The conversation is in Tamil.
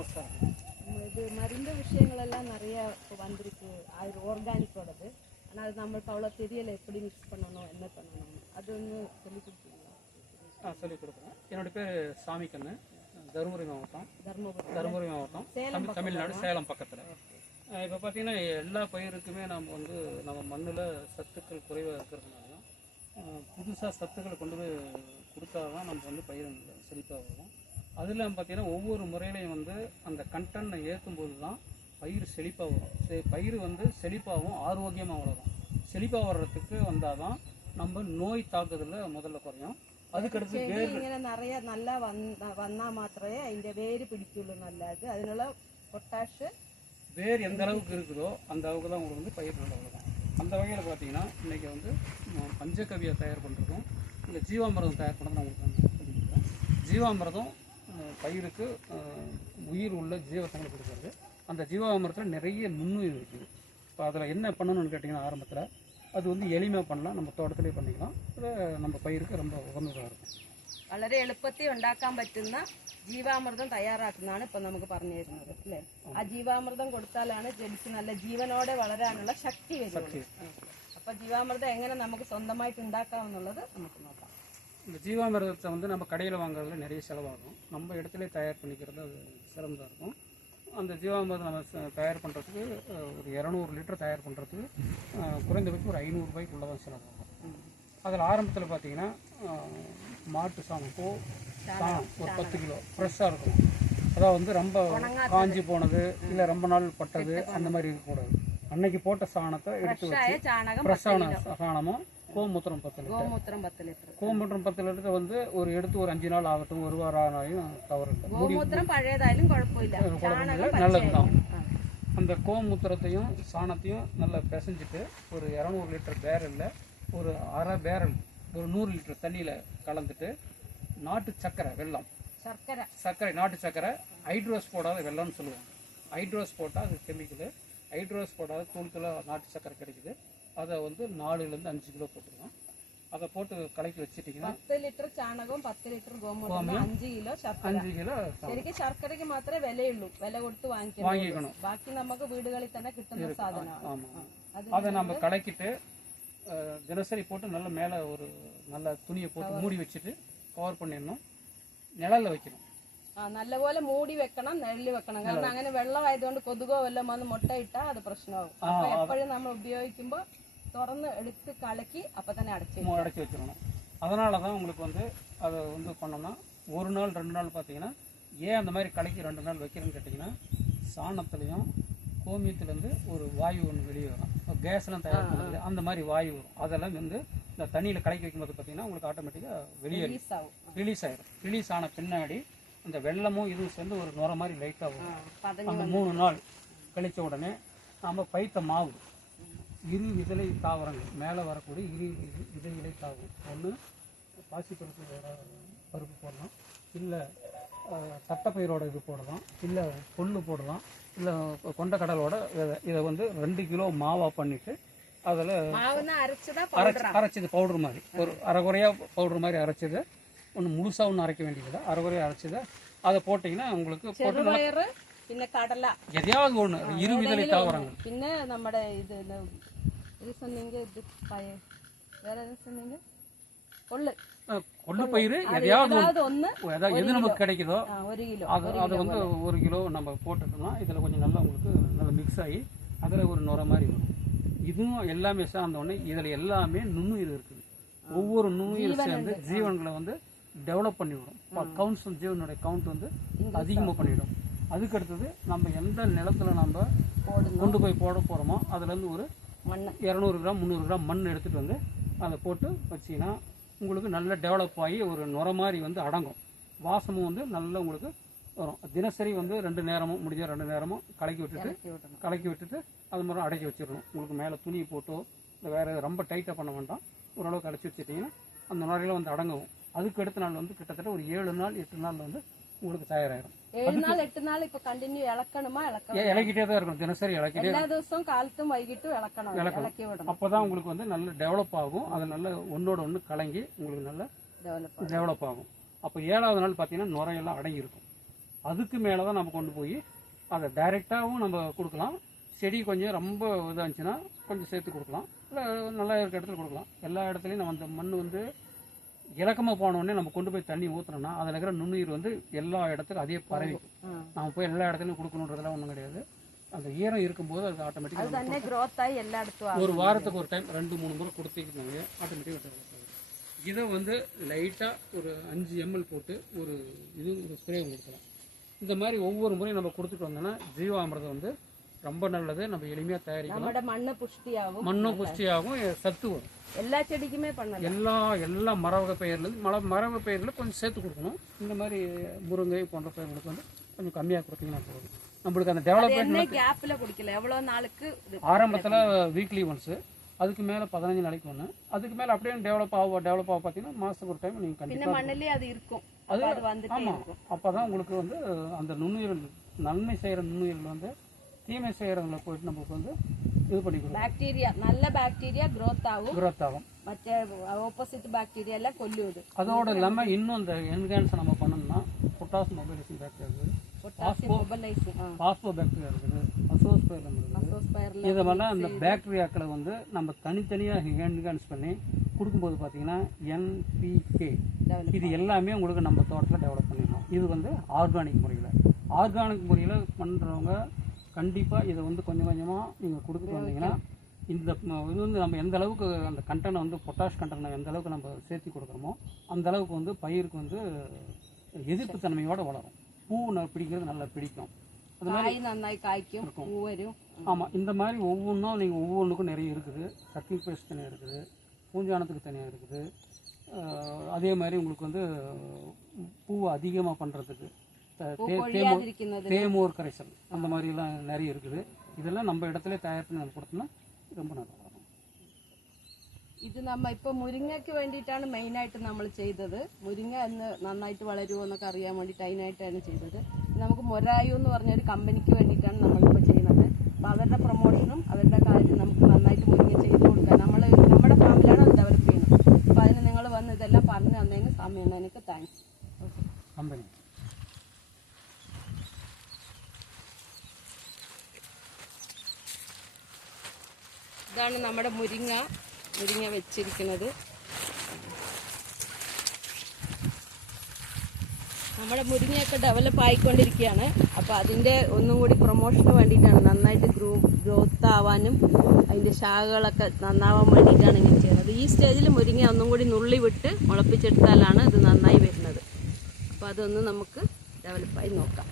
நமஸ்காரம். இது மருந்து விஷயங்கள் எல்லாம் நிறைய இப்போ வந்திருக்கு. அது ஆர்கானிக்கோடது. ஆனால் அது நம்மளுக்கு அவ்வளோ தெரியலை, எப்படி மிக்ஸ் பண்ணணும், என்ன பண்ணணும், அது ஒன்று சொல்லிக் கொடுத்தீங்களா? சொல்லிக் கொடுக்குறேன். என்னோட பேர் சாமிக்கண்ணு, தருமபுரி மாவட்டம். தருமபுரி மாவட்டம், தமிழ்நாடு, சேலம் பக்கத்தில். இப்போ பார்த்தீங்கன்னா எல்லா பயிருக்குமே நம்ம மண்ணில் சத்துக்கள் குறைவாக இருக்கிறதுனால புதுசாக சத்துக்களை கொண்டு போய் கொடுத்தா தான் நம்ம பயிர் செழிப்பாக வரும். அதில் பார்த்தீங்கன்னா ஒவ்வொரு முறையிலையும் அந்த கண்டென்ட்டை ஏற்றும்போது தான் பயிர் செழிப்பாக வரும். பயிர் செழிப்பாகவும் ஆரோக்கியமாக வளரும். செழிப்பாக வர்றதுக்கு வந்தால் தான் நம்ம நோய் தாக்குதலில் முதல்ல குறையும். அதுக்கடுத்து வேறு நிறைய நல்லா வந்தால் மாத்திரையே இந்த வேறு பிடிக்குள்ள நல்லது. அதனால பொட்டாஷ் வேர் எந்த அளவுக்கு இருக்குதோ அந்த அளவுக்கு தான் உங்களுக்கு பயிர் நல்ல வளரும். அந்த வகையில் பார்த்தீங்கன்னா இன்றைக்கி பஞ்சகவியை தயார் பண்ணுறதும் இல்லை ஜீவாமிரதம் தயார் பண்ணுறதும் உங்களுக்கு சொல்லியிருக்கேன். ஜீவாமிரதம் பயிருக்கு உயிர் உள்ள ஜீவசங்களை கொடுக்குறது. அந்த ஜீவாமிரத்தில் நிறைய நுண்ணுயிர் இருக்குது. இப்போ அதில் என்ன பண்ணணும்னு கேட்டிங்கன்னா ஆரம்பத்தில் அது எளிமையாக பண்ணலாம், நம்ம தோட்டத்திலே பண்ணிக்கலாம். நம்ம പയർക്ക് ரொம்ப ഉകന്നதாக இருக்கும். വളരെ എളുപ്പത്തിൽ ഉണ്ടാക്കാൻ പറ്റുന്ന ജീവാമൃതം തയ്യാറാക്കുന്നതാണ് ഇപ്പം നമുക്ക് പറഞ്ഞു തരുന്നത് അല്ലേ. ആ ജീവാമൃതം കൊടുത്താലാണ് ചെടിക്ക് നല്ല ജീവനോടെ വളരാനുള്ള ശക്തി വരുന്നത്. അപ്പം ജീവാമൃതം എങ്ങനെ നമുക്ക് സ്വന്തമായിട്ട് ഉണ്ടാക്കാമെന്നുള്ളത് നമുക്ക് നോക്കാം. இந்த ஜீவாமிரதத்தை நம்ம கடையில் வாங்குறதுல நிறைய செலவாகும். நம்ம இடத்துல தயார் பண்ணிக்கிறது அது சிறந்ததாக இருக்கும். அந்த ஜீவாமிரதம் நம்ம தயார் பண்ணுறதுக்கு ஒரு 200 லிட்டர் தயார் பண்ணுறதுக்கு குறைந்தபட்சம் ஒரு 500 ரூபாய்க்குள்ளே தான் செலவாகும். அதில் ஆரம்பத்தில் பார்த்தீங்கன்னா மாட்டு சாணம் சாணம் ஒரு 10 கிலோ ஃப்ரெஷ்ஷாக இருக்கும். அதாவது ரொம்ப காஞ்சி போனது இல்லை ரொம்ப நாள் பட்டது அந்த மாதிரி இருக்கக்கூடாது. அன்னைக்கு போட்ட சாணத்தை எடுத்து வச்சு ஃப்ரெஷ்ஷான சாணமும் கோமூத்திரம் 10 லிட்டர். கோமூத்திரம் 10 லிட்டர் ஒரு எடுத்து ஒரு 5 நாள் ஆகட்டும், ஒரு வாரம் ஆனாலும் தவறு இல்லை, நல்லதுதான். அந்த கோமூத்திரத்தையும் சாணத்தையும் நல்லா பிசைஞ்சிட்டு ஒரு 200 லிட்டர் பேரலில் ஒரு அரை பேரல் ஒரு 100 லிட்டர் தண்ணியில் கலந்துட்டு நாட்டு சர்க்கரை வெல்லம் சர்க்கரை நாட்டு சர்க்கரை ஹைட்ரோஸ் போடாத வெல்லம்னு சொல்லுவாங்க. ஹைட்ரோஸ் போட்டால் அது கெமிக்கலு. ஹைட்ரோஸ் போடாத தூள் நாட்டு சர்க்கரை கிடைக்குது. அதை 4லேருந்து 5 கிலோ போட்டுருவோம். அதை போட்டு கலக்கி வச்சுட்டிங்கன்னா 10 லிட்டர் சாணകം 10 ലിറ്റർ ഗോമൂത്രം 5 കിലോ ശരിക്കും ശർക്കരയ്ക്ക് മാത്രമേ വിലയുള്ളൂ. വില കൊടുത്ത് വാങ്ങിക്കണം. ബാക്കി നമുക്ക് വീടുകളിൽ തന്നെ കിട്ടുന്ന സാധനമാണ്. அதை நம்ம கலக்கிட்டு தினசரி போட்டு நல்ல மேலே ஒரு நல்ல துணியை போட்டு மூடி வச்சுட்டு கவர் பண்ணிடணும். நிழலில் வைக்கணும். നല്ലപോലെ മൂടി വെക്കണം, നെല്ല് വെക്കണം. കാരണം അങ്ങനെ വെള്ളമായതുകൊണ്ട് കൊതുകോ വല്ലതും വന്ന് മുട്ടയിട്ടാൽ അത് പ്രശ്നമാകും. അപ്പൊ എപ്പോഴും നമ്മൾ ഉപയോഗിക്കുമ്പോൾ തുറന്ന് എടുത്ത് കലക്കി അപ്പം തന്നെ അടച്ചു வச்சிடணும். அதனால தான் உங்களுக்கு அதை பண்ணோம்னா ஒரு நாள் 2 நாள் பார்த்தீங்கன்னா ஏன் அந்த மாதிரி கலக்கி 2 நாள் வைக்கிறேன்னு கேட்டிங்கன்னா சாணத்துலேயும் கோமியத்துலேருந்து ஒரு வாயு ஒன்று வெளியே வரும். கேஸ்லாம் தயார் பண்ணுறது அந்த மாதிரி வாயு வரும். அதெல்லாம் இந்த தண்ணியில் கலக்கி வைக்கும்போது பார்த்தீங்கன்னா உங்களுக்கு ஆட்டோமேட்டிக்காக ரிலீஸ் ஆகிடும். ரிலீஸ் ஆன பின்னாடி அந்த வெள்ளமும் இதுவும் சேர்ந்து ஒரு நுர மாதிரி லைட்டாக வரும். அந்த 3 நாள் கழித்த உடனே நம்ம பைத்த மாவு இரு விதலை தாவரங்கள் மேலே வரக்கூடிய இரு விதைகளை தாவும். ஒன்று பாசிப்பருப்பு பருப்பு போடலாம், இல்லை தட்டைப்பயிரோட இது போடலாம், இல்லை கொள்ளு போடலாம், இல்லை கொண்டக்கடலோட இதை 2 கிலோ மாவாக பண்ணிவிட்டு அதில் அரைச்சது பவுடர் மாதிரி ஒரு அரைக்குறையாக பவுடர் மாதிரி அரைச்சது. ஒன்று முழுசாக ஒன்றும் அரைக்க வேண்டியதில்லை, அரைக்குறையாக அரைச்சதை அதை போட்டிங்கன்னா உங்களுக்கு போட்டு പിന്നെ കടല எதையாவது ஒன்று இரு விதலை தாவரங்கள். പിന്നെ നമ്മുടെ ഇത് சொன்னீங்க இது வேற எது சொன்னீங்க கொள்ளு பயிர் எதையாவது ஒன்று எது நமக்கு கிடைக்குதோ அதை 1 கிலோ நம்ம போட்டுட்டோம்னா இதில் கொஞ்சம் நல்லா உங்களுக்கு நல்லா மிக்ஸ் ஆகி அதில் ஒரு நுர மாதிரி வரும். இதுவும் எல்லாமே சேர்ந்த உடனே இதில் எல்லாமே நுண்ணுயிர் இருக்குது. ஒவ்வொரு நுண்ணுயிர் சேர்ந்து ஜீவன்களை டெவலப் பண்ணிவிடும். கவுண்ட்ஸ் ஜீவனுடைய கவுண்ட் அதிகமாக பண்ணிவிடும். அதுக்கு அடுத்தது நம்ம எந்த நிலத்தில் நம்ம கொண்டு போய் போட போகிறோமோ அதுலேருந்து ஒரு 200 கிராம் 300 கிராம் மண் எடுத்துகிட்டு அதை போட்டு வச்சிங்கன்னா உங்களுக்கு நல்ல டெவலப் ஆகி ஒரு நுர மாதிரி அடங்கும். வாசமும் நல்லா உங்களுக்கு வரும். தினசரி 2 நேரமும் முடிஞ்ச 2 நேரமும் கலக்கி விட்டுட்டு அது மாதிரி அடைச்சி வச்சிடணும். உங்களுக்கு மேலே துணி போட்டோ இல்லை வேறு ரொம்ப டைட்டாக பண்ண வேண்டாம். ஓரளவுக்கு அடைச்சி வச்சுட்டிங்கன்னா அந்த நுரையில் அடங்கும். அதுக்கு அடுத்த நாள் கிட்டத்தட்ட ஒரு 7 நாள் 8 நாள் உங்களுக்கு தயாராகிடும். 7 நாள் 8 நாள் இப்போ கண்டினியூ இளக்கணுமா? இளக்கிட்டே தான் இருக்கணும். தினசரி இளக்கிட்டே எல்லா ദിവസവും காலத்தும் வைகிட்டும் இளக்கணும். அப்போ தான் உங்களுக்கு நல்ல டெவலப் ஆகும். அது நல்ல ஒன்றோட ஒன்று கலங்கி உங்களுக்கு நல்ல டெவலப் ஆகும். அப்போ 7வது நாள் பார்த்தீங்கன்னா நுரையெல்லாம் அடங்கி இருக்கும். அதுக்கு மேலே தான் நம்ம கொண்டு போய் அதை டைரெக்டாகவும் நம்ம கொடுக்கலாம். செடி கொஞ்சம் ரொம்ப இதாக இருந்துச்சுன்னா கொஞ்சம் சேர்த்து கொடுக்கலாம், இல்லை நல்லா இருக்க இடத்துல கொடுக்கலாம். எல்லா இடத்துலையும் நம்ம அந்த மண் வந்து இலக்கமாக போனோடனே நம்ம கொண்டு போய் தண்ணி ஊற்றுனோம்னா அதில் இருக்கிற நுண்ணுயிர் வந்து எல்லா இடத்துக்கும் அதே பரவிக்கும். நம்ம போய் எல்லா இடத்துலையும் கொடுக்கணுன்றதுலாம் ஒன்றும் கிடையாது. அந்த ஈரம் இருக்கும்போது அது ஆட்டோமேட்டிக்காக ஒரு வாரத்துக்கு ஒரு டைம் 2-3 முறை கொடுத்துக்கிட்டாங்க ஆட்டோமேட்டிக்காக. இதை வந்து லைட்டாக ஒரு 5 ml போட்டு ஒரு ஸ்ப்ரே கொடுக்கலாம். இந்த மாதிரி ஒவ்வொரு முறையும் நம்ம கொடுத்துட்டு வந்தோம்னா ஜீவாமிர்தம் வந்து ரொம்ப நல்லது. நம்ம எளிமையாக தயாரிக்கலாம். மண்ணும் புஷ்டியாகும், சத்து வரும். எல்லா செடிக்குமே பண்ணலாம். எல்லா மரவகை பயிர்லேருந்து மரவகை பயிரில் கொஞ்சம் சேர்த்து கொடுக்கணும். இந்த மாதிரி முருங்கை போன்ற பயிர்களுக்கு வந்து கொஞ்சம் கம்மியாக கொடுத்தீங்கன்னா போதும். நம்மளுக்கு அந்த டெவலப்மெண்ட் கேப்ல குடிக்கல. எவ்வளவு நாளுக்கு? ஆரம்பத்தில் வீக்லி ஒன்ஸ், அதுக்கு மேலே 15 நாளைக்கு ஒன்று, அதுக்கு மேலே அப்படியே டெவலப் ஆக பார்த்தீங்கன்னா மாதத்துக்கு ஒரு டைம் நீங்கள் கண்டிப்பாக மண்ணிலே அது இருக்கும். ஆமாம், அப்போ தான் உங்களுக்கு வந்து அந்த நுண்ணுயிர்கள், நன்மை செய்கிற நுண்ணுயிர்கள் வந்து தீமை செய்கிறவங்களை போயிட்டு நம்மளுக்கு வந்து இது பண்ணிக்கணும். பாக்டீரியா, நல்ல பாக்டீரியா growth ஆகும். மற்ற ஆப்போசிட் பாக்டீரியா எல்லாம் கொல்லுது. அதோடு இல்லாமல் இன்னும் இந்த என்ஹான்ஸ் நம்ம பண்ணணும்னா பொட்டாஸ் மொபைலைசிங் பாக்டீரியா இருக்குது, பாஸ்போ பாக்டீரியா இருக்குது, அசோஸ்பைரம் இருக்குது. இது மாதிரிலாம் அந்த பாக்டீரியாக்களை வந்து நம்ம தனித்தனியாக என்ஹான்ஸ் பண்ணி கொடுக்கும்போது பார்த்தீங்கன்னா NPK இது எல்லாமே உங்களுக்கு நம்ம தோட்டத்தில் டெவலப் பண்ணிடணும். இது வந்து ஆர்கானிக் முறையில் பண்ணுறவங்க கண்டிப்பாக இதை வந்து கொஞ்சம் கொஞ்சமாக நீங்கள் கொடுத்துட்டு வந்தீங்கன்னா இந்த இது வந்து நம்ம எந்த அளவுக்கு அந்த கண்டென்ட் வந்து பொட்டாஷ் கண்டென்ட் எந்த அளவுக்கு நம்ம சேர்த்து கொடுக்குறோமோ அந்த அளவுக்கு வந்து பயிருக்கு வந்து எதிர்ப்பு தன்மையோடு வளரும். பூ பிடிக்கிறது நல்லா பிடிக்கும். அது மாதிரி நன்னாய் காய்க்கும், பூ வரும். ஆமாம், இந்த மாதிரி ஒவ்வொன்றும் நீங்கள் ஒவ்வொன்றுக்கும் நிறைய இருக்குது. சக்கிங் பேஸ்ட் தனியாக இருக்குது, பூஞ்சானத்துக்கு தனியாக இருக்குது. அதே மாதிரி உங்களுக்கு வந்து பூவை அதிகமாக பண்ணுறதுக்கு தேமோர் கரைசல் அந்த மாதிரிலாம் நிறைய இருக்குது. இதெல்லாம் நம்ம இடத்துல தயார் பண்ணி நம்ம கொடுத்தோம்னா ரொம்ப நல்லா இருக்கும். ഇത് നമ്മ ഇപ്പോൾ മുരിങ്ങയ്ക്ക് വേണ്ടിയിട്ടാണ് മെയിനായിട്ട് നമ്മൾ ചെയ്തത്. മുരിങ്ങ എന്ന് നന്നായിട്ട് വളരുമോ എന്നൊക്കെ അറിയാൻ വേണ്ടിയിട്ട് അതിനായിട്ടാണ് ചെയ്തത്. നമുക്ക് മൊരായു എന്ന് പറഞ്ഞൊരു കമ്പനിക്ക് വേണ്ടിയിട്ടാണ് നമ്മളിപ്പോൾ ചെയ്യുന്നത്. അപ്പോൾ അവരുടെ പ്രൊമോഷനും അവരുടെ കാര്യം നമുക്ക് നന്നായിട്ട് മുരിങ്ങ ചെയ്ത് കൊടുക്കാൻ നമ്മുടെ ഫാമിലാണ് അത് ഡെവലപ്പ് ചെയ്യുന്നത്. അപ്പോൾ അതിന് നിങ്ങൾ വന്ന് ഇതെല്ലാം പറഞ്ഞു തന്നതിന് സമയം എനിക്ക് താങ്ക്സ്. കമ്പനി ഇതാണ് നമ്മുടെ മുരിങ്ങ വെച്ചിരിക്കുന്നത്. നമ്മുടെ മുരിങ്ങയൊക്കെ ഡെവലപ്പ് ആയിക്കൊണ്ടിരിക്കുകയാണ്. അപ്പോൾ അതിൻ്റെ ഒന്നും കൂടി പ്രൊമോഷന് വേണ്ടിയിട്ടാണ്, നന്നായിട്ട് ഗ്രോത്ത് ആവാനും അതിൻ്റെ ശാഖകളൊക്കെ നന്നാവാൻ വേണ്ടിയിട്ടാണ് ഇങ്ങനെ ചെയ്യുന്നത്. ഈ സ്റ്റേജിൽ മുരിങ്ങ ഒന്നും കൂടി നുള്ളി വിട്ട് മുളപ്പിച്ചെടുത്താലാണ് ഇത് നന്നായി വരുന്നത്. അപ്പോൾ അതൊന്ന് നമുക്ക് ഡെവലപ്പായി നോക്കാം.